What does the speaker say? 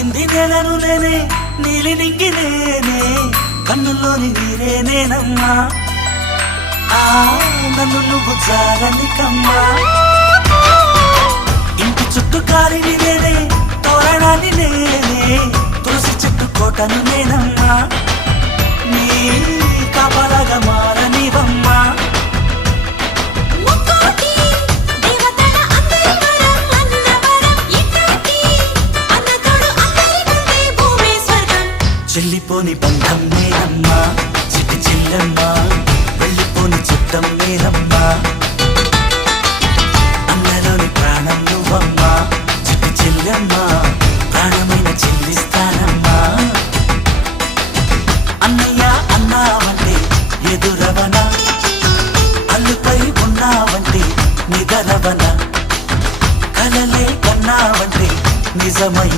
తాకింది నేలను నేనే నీలి నింగి నేనే కన్నుల్లోని నీరే నేనమ్మా. ఆ నన్ను నువ్వు జారనికమ్మా ఇంటి చుట్టూ కాలిని నేనే తోరణాన్ని నేనే తులసి చెట్టు కోటను నేనమ్మా. చెల్లిపోని బంధం నేనమ్మా చిట్టి చెల్లెమ్మా. వెళ్ళిపోని చిత్తం నేనమ్మా అన్నలోని ప్రాణం నువ్వమ్మా. చిట్టి చెల్లెమ్మా. ప్రాణమైన చెల్లిస్తానమ్మా. అన్నయ్య అన్నావండి ఎదురవన. అల్లుపై ఉన్నావండి నిదరవన. కలలే కన్నావండి నిజమై